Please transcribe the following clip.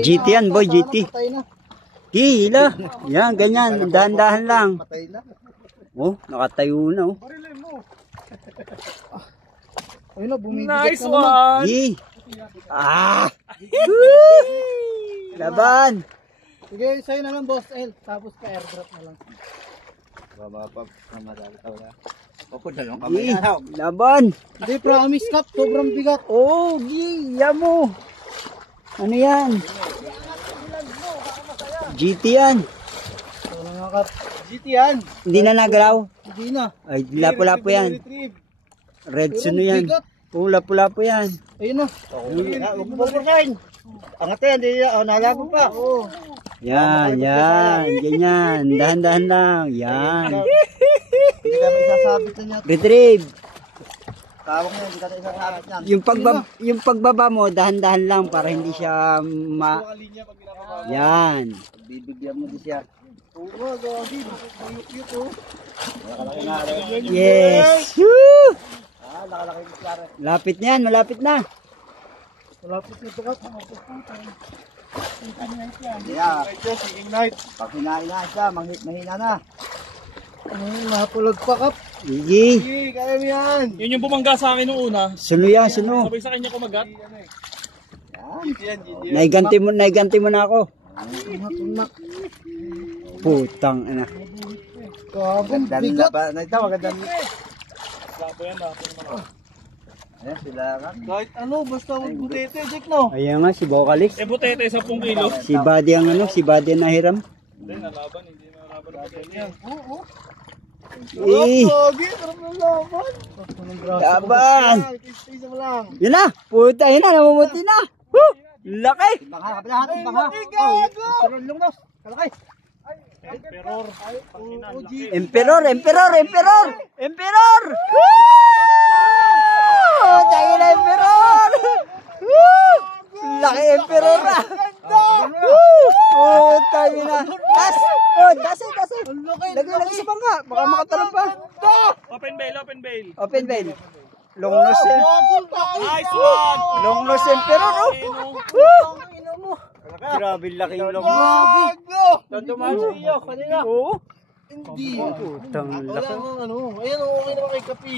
GT yan, boy, GT. Hila. Yan, ganyan. Dahan-dahan lang. Oh, nakatayo na, oh. Nice one! Ah! Laban! Sige, sa'yo na lang, Boss L. Tapos ka airdrop na lang. Bababa na madalitaw na. Opo, dalawang kamay na. Laban! Hindi, promise Kap. Sobrang bigat. Oh, giya mo! Ano yan? GT yan. Wala nga Kap. GT yan. Hindi na nagalaw. Hindi na. Ay, lapo-lapo yan. Red suno yan. Oh, lapo-lapo yan. Ayun na. Huwag mo pagpagkain. Angat yan, hindi yan. Nalaban pa. Oo. Yan, yan. Ganyan. Dahan-dahan lang. Yan. Hindi kami isasabit na niya. Retrieve. Tawag niya, hindi kami isasabit niyan. Yung pagbaba mo, dahan-dahan lang para hindi siya Yan. Bibigyan mo din siya. Oo, gawin. Cute, oh. Yes. Woo! Nakalaki mo siya. Lapit na yan, malapit na. Malapit na ito Kap. Yeah. Ignite. Pag hinain na siya, mahina na. Napulag pa Kap. Sige. Sige, kaya mo yan. Yun yung bumangga sa akin noong una. Suno yan, suno. Sabay sa kanya kumagat. Naiganti mo na ako. Putang ina. Kabong Ganda bigat. pa. Ito, maganda. Lapo yan, lapo naman. Ayan, sila nga. Kahit ano, basta huwag butete, Jack, no? Ayan nga si Vocalix. Eh, butete, 10 kilo. Si Buddy ang ano, si Buddy ang nahiram. Hindi, nalaban. Hindi nalaban ang butete yan. Oo. Eh, Pogi, sarap ng laban. laban. Isa mo lang. Yun na, puta, yun na, namumuti na. Woo! Laki. Baka, kapila natin, baka. Gago! Lumos. Kalakay. Emperor. Panginan, laki. Emperor, emperor, emperor. Emperor. Woo! Tayo na emperor. Woo! Laki emperor ah. Woo! Puta, yun na. Das. Oh, das. Lagi sa bangka. Baka makatalong pa. Open bail, open bail. Open veil. Long nose eh. Nice one! Long nose emperor oh. Woo! Grabe laki yung long nose. Gago! Tumahan sa iyo, kanina. Oo. Hindi. Putang Wala laki. nang ano. Ayan, okay naman kay Kapi.